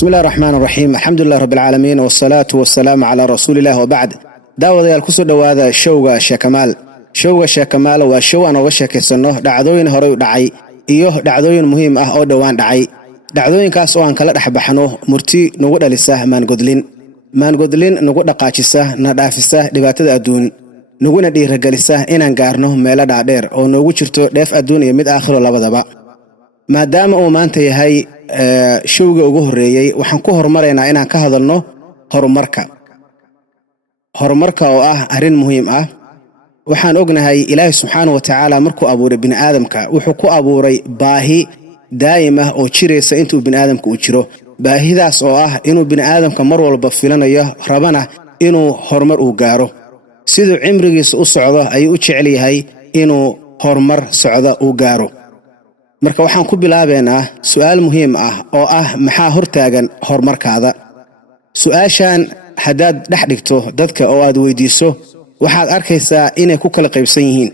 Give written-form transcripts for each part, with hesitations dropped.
بسم الله الرحمن الرحيم. الحمد لله رب العالمين والصلاة والسلام على رسول الله وبعد. daawadayaal ku soo dhawaada showga Sheekamaal. Showga Sheekamaal waa show aan uga sheekeysano dhacdooyin hore u dhacay iyo dhacdooyin muhiim ah oo dhawaan dhacay. Dhacdooyinkaas oo aan kala dhaxbaxno murti nagu dhalisa maangodlin nagu dhaqaajisa na dhaafisa dhibaatada adduun naguna dhiirigelisa inaan gaarno meelo dhaadheer oo noogu jirto dheef adduun iyo mid aakhiro labadaba. maadaama uu maanta yahay showga ugu horeeyay waxaan ku hormaraynaa inaan ka hadalno horumarka oo ah arin muhiim ah. waxaan ognahay Ilaahay subxaanahu wa ta'aala markuu abuuray bini'aadamka wuxuu ku abuuray baahi daa'ima oo jireysa intuu bini'aadamku u jiro. baahidaas oo ah inuu bini'aadamka mar walba filanayo rabana inuu horumar u gaaro. sidoo cimrigiisa u socdo ayuu u jecel yahay inuu horumar socdo u gaaro. marka waxaan ku bilaabeynaa su'aal muhiim ah oo ah maxaa hortaagan horumarkaada. su'aashan haddaad dhex dhigto dadka oo aad weydiiso waxaad arkaysaa inay ku kala qaybsan yihiin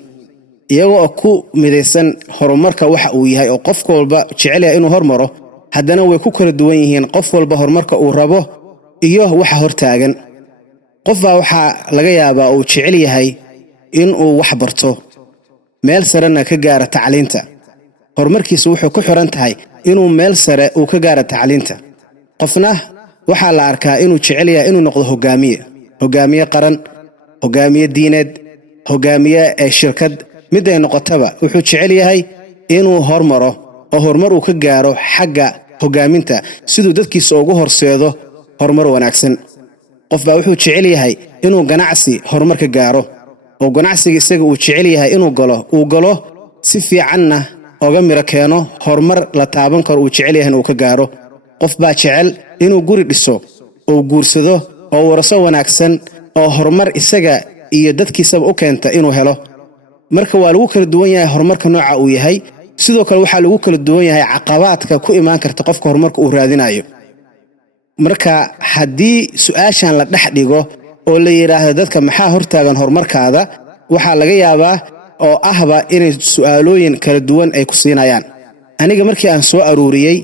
iyagoo ku midaysan horumarka waxa uu yahay oo qof walba jecel yahay inuu hormaro, haddana way ku kala duwan yihiin qof walba horumarka uu rabo iyo waxa hortaagan. qof baa waxaa laga yaabaa uu jecel yahay inuu wax barto meel sarena ka gaaro tacliinta. horumarkiisu wuxuu ku xiran tahay inuu meel sare uu ka gaaro tacliinta. qofna waxaa la arkaa inuu jecel yahay inuu noqdo hogaamiye qaran, hogaamiye diineed, hogaamiye shirkad, mid ay noqotaba wuxuu jecel yahay inuu hormaro oo horumar uu ka gaaro xagga hogaaminta siduu dadkiisa ugu horseedo horumar wanaagsan. qof baa wuxuu jecel yahay inuu ganacsi horumar ka gaaro oo ganacsiga isaga uu jecel yahay inuu galo si fiicanna oga miro keeno horumar la taaban karo uu jecel yahay inuu ka gaaro. qof baa jecel inuu guri dhiso oo guursado oo waraso wanaagsan oo horumar isaga iyo dadkiisaba u keenta inuu helo. marka waa lagu kala duwan yahay horumarka nooca uu yahay. sidoo kale waxaa lagu kala duwan yahay caqabaadka ku imaan karta qofka horumarka uu raadinayo. marka haddii su'aashan la dhex dhigo oo la yiraahdo dadka maxaa hortaagan horumarkaada, waxaa laga yaabaa oo ahba inay su'aalooyin kala duwan ay ku siinayaan. aniga markii aan soo aruuriyay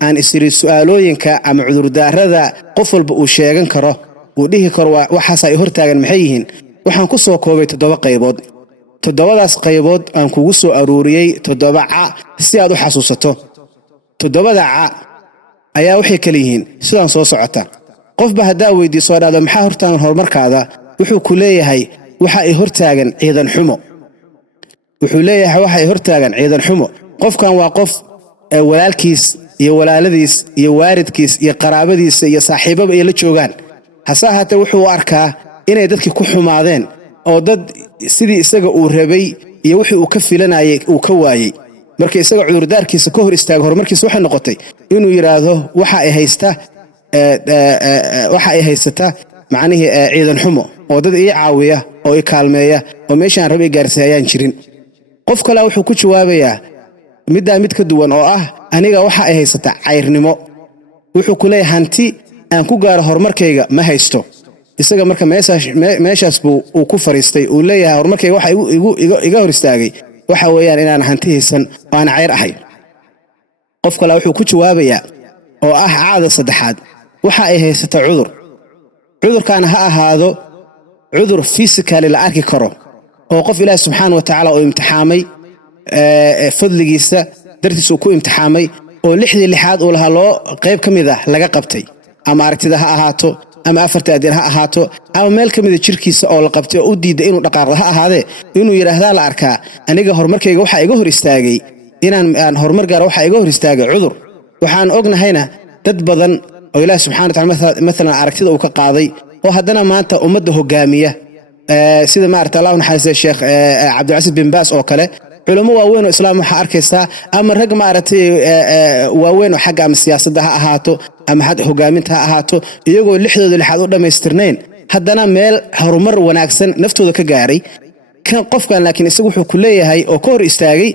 aan isiri su'aalooyinka ama cudurdaarada qof walba uu sheegan karo uu dhihi karo waxaas ay hortaagan maxay yihiin, waxaan ku soo koobay 7 qaybood. 7daas qaybood aan kugu soo aruuriyay 7 si aad u xasuusato. 7 ayaa waxay kala yihiin sidaan soo socota. qofba haddaa weydiiso dhahdo maxaa hortaagan horumarkaada, wuxuu ku leeyahay waxa ay hortaagan ciidan xumo. qofkan waa qof walaalkiis iyo walaaladiis iyo waaridkiis iyo qaraabadiisa iyo saaxiibaba ay la joogaan, hase ahaatee wuxuu arkaa inay dadkii ku xumaadeen oo dad sidii isaga uu rabay iyo wixii uu ka filanayay uu ka waayay. marka isaga cudurdaarkiisa ka hor istaago horumarkiisa waxay noqotay inuu yiraahdo waxa ay haysata macnaheedu ciidan xumo oo dad ii caawiya oo ii kaalmeeya oo meeshaan rabay gaarsiiyaan jirin. qof kale wuxuu ku jawaabayaa mid ka duwan oo ah aniga waxa ay haysata cayrnimo. wuxuu ku leeyahay hanti aan ku gaaro horumarkayga ma haysto. isaga marka meeshaas uu ku fariistay uu leeyahay horumarkayga waxa iga hor istaagay waxa weeyaan inaan hanti haysan oo aan cayr ahay. qof kale wuxuu ku jawaabayaa oo ah caada saddexaad waxa ay haysata cudurkan ha ahaado cudur physically la arki karo oo qof Ilaahay subxaanahu wa ta'aala uu imtixaamay fadligiisa dartiisa uu ku imtixaamay oo 6 uu lahaa loo qayb kamid ah laga qabtay, ama aragtida ha ahaato ama afarta adin ha ahaato ama meel kamid ah jirkiisa oo la qabtay oo u diiday inuu dhaqaaqo ha ahaade inuu yiraahdo la arkaa aniga horumarkayga waxa iga hor istaagay inaan horumar gaaro waxa iga hor istaagay cudur. waxaan ognahayna dad badan oo Ilaahay subxaanahu wa ta'aala mesela aragtida uu ka qaaday oo haddana maanta ummadda hogaamiya sida maarta Allah naxariisto Sheekh Cabdulcasiis bin Baas oo kale culimo waaweyn oo islaam waxa arkaysa ama rag maartay waaweyn oo xagga siyaasadda ha ahaato ama hogaaminta ha ahaato iyagoo 6 u dhameystirneen haddana meel horumar wanaagsan naftooda ka gaaray. kan qofkan laakiin isagu wuxuu ku leeyahay oo ka hor istaagay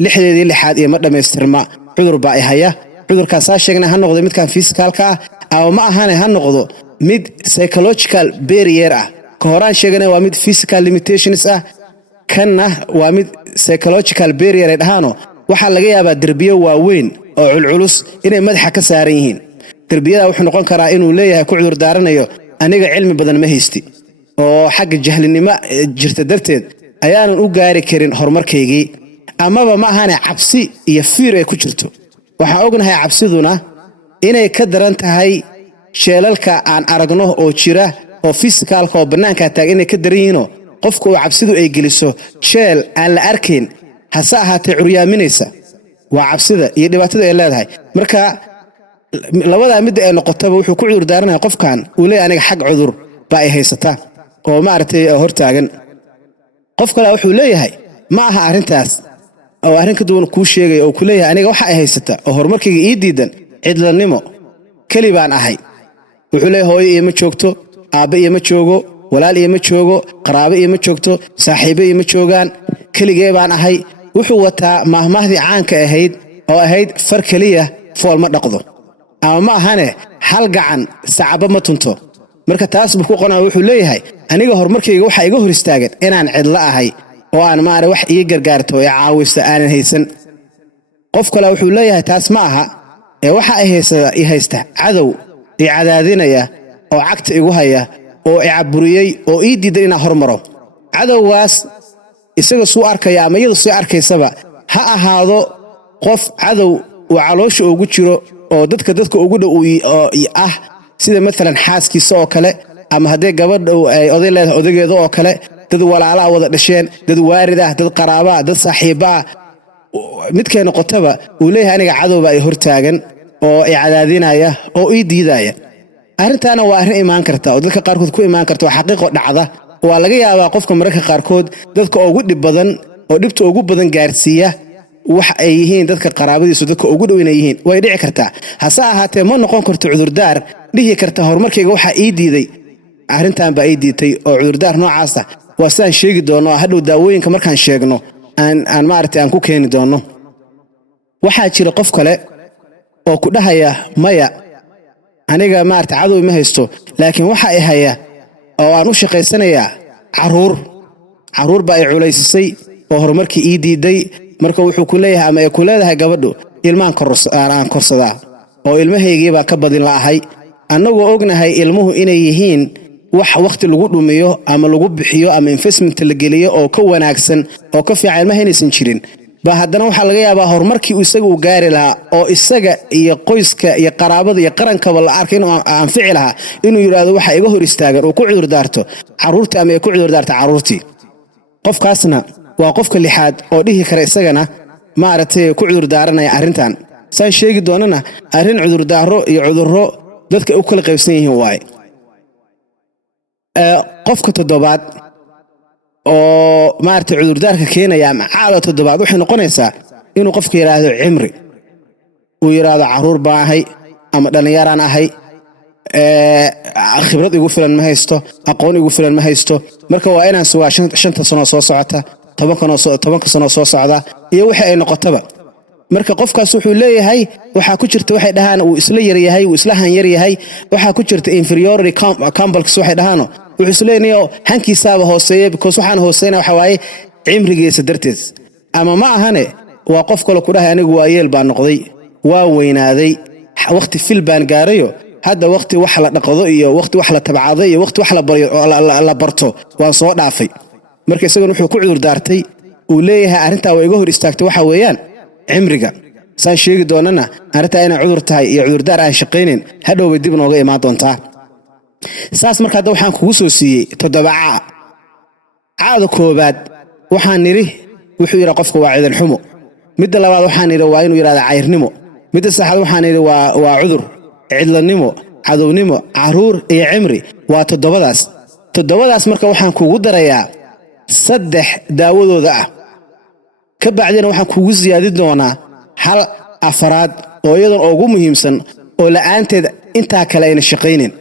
6 iyo ma dhameystirma cudur baa ay haya. cudurkaas sheegna ha noqdo midkan physicalka ama ma ahane ha noqdo mid psychological barrier ah. ka horaan sheegana waa mid physical limitations ah, kanna waa mid psychological barrier ay dhahaano waxa laga yaabaa darbiyo waaweyn oo culculus inay madaxa ka saaran yihiin. tarbiyada wuxuu noqon karaa inuu leeyahay ku cudur daaranayo aniga cilmi badan ma haysti oo xagga jahlinimo jirta darteed ayaanan u gaari karin horumarkaygii amaba ma ahane cabsi iyo fiir ay ku jirto waxaan ognahay cabsiduna inay ka daran tahay sheelalka aan aragno oo jira oo fisikaalka oo bannaanka taag inay ka daran yihiin qofku oo cabsidu ay geliso sheel aan la arkayn hase ahaatee curyaaminaysa waa cabsida iyo dhibaatada ay leedahay marka labada mid ay noqotaba wuxuu ku cudur daaranayaa qofkan uu leeyahay aniga xag cudur ba ay haysata oo maartay hortaagan qof kale wuxuu leeyahay ma aha arintaas oo arrin ka duwan ku sheegay oo ku leeyahay aniga waxa ay haysata oo horumarkayga ii diidan cidlanimo kali baan ahay wuxuu leeyahay hooyo iyo ma joogto aabe iyo ma joogo walaal iyo ma joogo qaraabo iyo ma joogto saaxiibo iyo ma joogaan kaligee baan ahay wuxuu wataa maahmaahdii caanka ahayd oo ahayd far kaliya fool ma dhaqdo ama ma ahane hal gacan sacaba ma tunto marka taas buu ku qonaa wuxuu leeyahay aniga horumarkayga waxa iga hor istaagan inaan cidla ahay oo aan maare wax ii gargaarto ee caawisa aanan haysan qof kale wuxuu leeyahay taas ma aha ee waxa ay haysta cadow ii cadaadinaya oo cagta igu haya oo i caburiyay oo ii diiday inaan hormaro cadowgaas isaga soo arkaya ama iyadu soo arkaysaba ha ahaado qof cadow oo caloosha ugu jiro oo dadka ugu dhow ah sida mesela xaaskiisa oo kale ama hadee gabadh ay oday leedahay odageeda oo kale dad walaala wada dhasheen dad waarid ah dad qaraaba dad saaxiiba midkay noqotaba uu leeyahay aniga cadowba ay hortaagan oo ay cadaadinaya oo ii diidaya arrintaana waa arrin imaan karta oo dadka qaarkood ku imaan karta waa xaqiiqo dhacda waa laga yaabaa qofka mararka qaarkood dadka ugu dhib badan oo dhibta ugu badan gaarsiiya wax ay yihiin dadka qaraabadiisu dadka ugu dhow inay yihiin way dhici kartaa hase ahaatee ma noqon karto cudurdaar dhihi karta horumarkayga waxa ii diiday arrintan baa ii diitay oo cudurdaar noocaas ah waa saan sheegi doono hadhow daawooyinka markaan sheegno aan maartay aan ku keeni doono waxaa jira qof kale oo ku dhahaya maya aniga maartay cadow ma haysto laakiin waxa ay haya oo aan u shaqaysanayaa caruur baa ay culaysisay oo horumarkii ii diiday marka wuxuu ku leeyahay ama ay ku leedahay gabadhu ilmaan aan korsadaa oo ilmahaygii baa ka badin laahay annagoo ognahay ilmuhu inay yihiin wax waqti lagu dhumiyo ama lagu bixiyo ama investment la geliyo oo ka wanaagsan oo ka fiican ilmaha inaysan jirin ba haddana waxa laga yaabaa horumarkii isaga uu gaari lahaa oo isaga iyo qoyska iyo qaraabada iyo qarankaba la arkay inuu anfici lahaa inuu yiraahdo waxa iga hor istaagan oo ku cudur daarto caruurta ama ay ku cudur daarto caruurtii qofkaasna waa qofka lixaad oo dhihi kara isagana maartay ku cudur daaranaya arrintan saan sheegi doonana arrin cudur daaro iyo cudurro dadka u kala qaybsan yihiin waay qofka toddobaad oo maartay cudur daarka keenaya caado toddobaad waxay noqonaysaa inuu qofka yiraahdo cimri uu yiraahdo caruur baan ahay ama dhalinyaraan ahay khibrad igu filan ma haysto aqoon igu filan ma haysto marka waa inaan sugaa 5 sano soo socota 10 sano soo socda iyo wixii ay noqotaba marka qofkaas wuxuu leeyahay waxa ku jirta waxay dhahaan uu isla yar yahay uu isla han yar yahay waxa ku jirta inferiority complex waxay dhahaan wuxuu isla leeyahay hankiisaaba hooseeyo because waxaan hooseeyna waxa waaye cimrigiisa darteed ama ma ahane waa qof kale ku dhahay anigu waa yeel baan noqday waa weynaaday waqti fil baan gaarayo hadda waqti wax la dhaqado iyo waqti wax la tabcado iyo waqti wax la barto waan soo dhaafay marka isagu wuxuu ku cudur daartay uu leeyahay arrinta way iga hor istaagtay waxa weeyaan cimriga saan sheegi doonana arrinta inay cudur tahay iyo cudur daar aan shaqeyneen hadhow way dib nooga imaan doontaa saas marka hadda waxaan kugu soo siiyay toddobaca caado koobaad waxaan niri wuxuu yiraahdaa qofka waa ciidan xumo midda labaad waxaan niri waa inuu yiraahdo cayrnimo midda saddexaad waxaan niri waa cudur cidlanimo cadownimo caruur iyo cimri waa toddobadaas marka waxaan kugu darayaa 3 daawadooda ah ka bacdina waxaan kugu siyaadi doonaa hal afraad oo iyadan ugu muhiimsan oo la'aanteed inta kale ayna shaqeyneen